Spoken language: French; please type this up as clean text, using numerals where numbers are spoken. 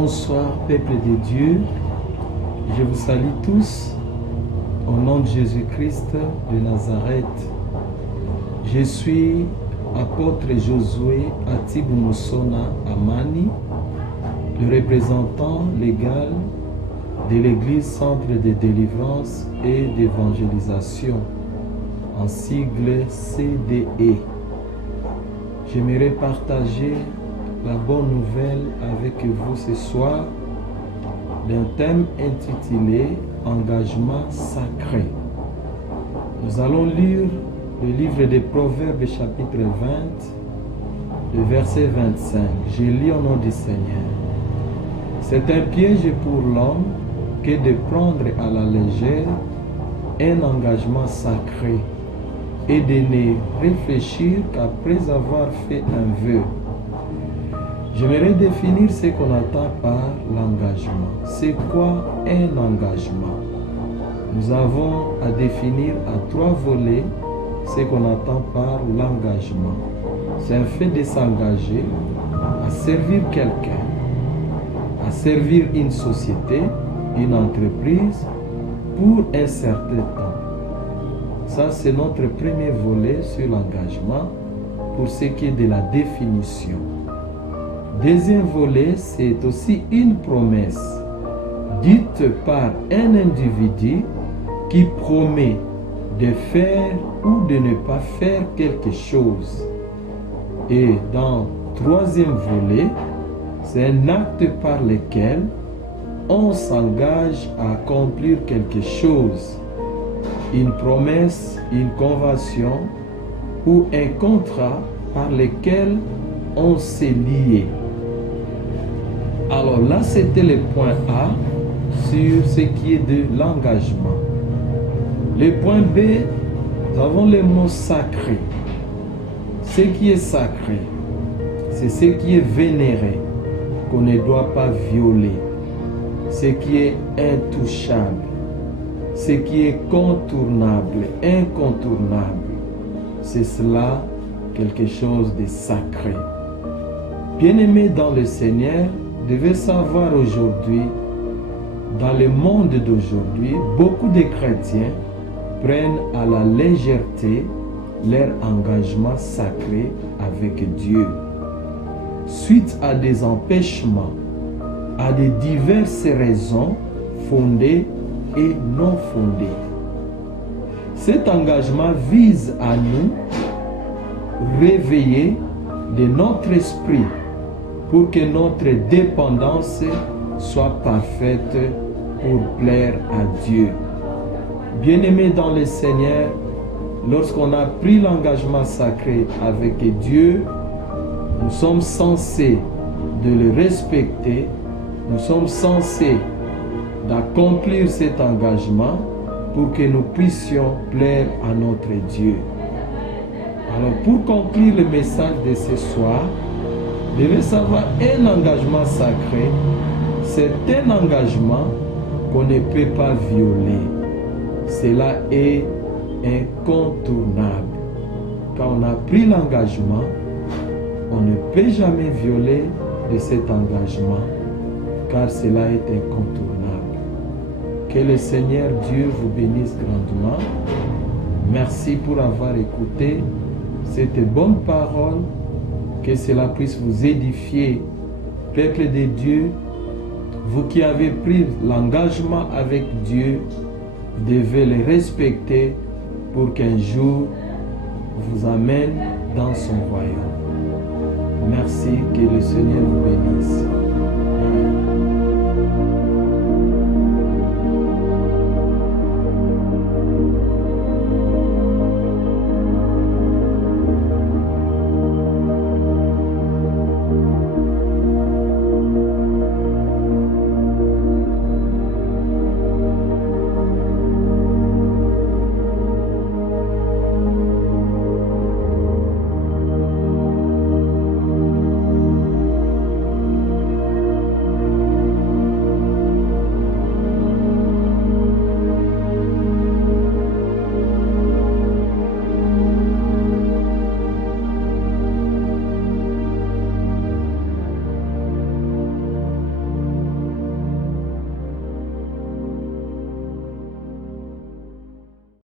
Bonsoir, peuple de Dieu. Je vous salue tous au nom de Jésus-Christ de Nazareth. Je suis apôtre Josué Atibu Musona Amani, le représentant légal de l'Église Centre de délivrance et d'évangélisation, en sigle CDE. J'aimerais partager la bonne nouvelle avec vous ce soir d'un thème intitulé « Engagement sacré ». Nous allons lire le livre des Proverbes chapitre 20, le verset 25. Je lis au nom du Seigneur. C'est un piège pour l'homme que de prendre à la légère un engagement sacré et de ne réfléchir qu'après avoir fait un vœu. J'aimerais définir ce qu'on entend par l'engagement. C'est quoi un engagement? Nous avons à définir à trois volets ce qu'on entend par l'engagement. C'est un fait de s'engager à servir quelqu'un, à servir une société, une entreprise pour un certain temps. Ça, c'est notre premier volet sur l'engagement pour ce qui est de la définition. Deuxième volet, c'est aussi une promesse dite par un individu qui promet de faire ou de ne pas faire quelque chose. Et dans le troisième volet, c'est un acte par lequel on s'engage à accomplir quelque chose. Une promesse, une convention ou un contrat par lequel on s'est lié. Alors là, c'était le point A sur ce qui est de l'engagement. Le point B, nous avons le mot sacré. Ce qui est sacré, c'est ce qui est vénéré, qu'on ne doit pas violer. Ce qui est intouchable, ce qui est contournable, incontournable. C'est cela, quelque chose de sacré. Bien-aimés dans le Seigneur, devez savoir aujourd'hui, dans le monde d'aujourd'hui, beaucoup de chrétiens prennent à la légèreté leur engagement sacré avec Dieu. Suite à des empêchements, à de diverses raisons fondées et non fondées. Cet engagement vise à nous réveiller de notre esprit pour que notre dépendance soit parfaite pour plaire à Dieu. Bien-aimés dans le Seigneur, lorsqu'on a pris l'engagement sacré avec Dieu, nous sommes censés de le respecter, nous sommes censés d'accomplir cet engagement pour que nous puissions plaire à notre Dieu. Alors pour conclure le message de ce soir, vous devez savoir un engagement sacré, c'est un engagement qu'on ne peut pas violer. Cela est incontournable. Quand on a pris l'engagement, on ne peut jamais violer de cet engagement, car cela est incontournable. Que le Seigneur Dieu vous bénisse grandement. Merci pour avoir écouté cette bonne parole. Que cela puisse vous édifier, peuple de Dieu. Vous qui avez pris l'engagement avec Dieu, vous devez le respecter pour qu'un jour vous amène dans son royaume. Merci, que le Seigneur vous bénisse.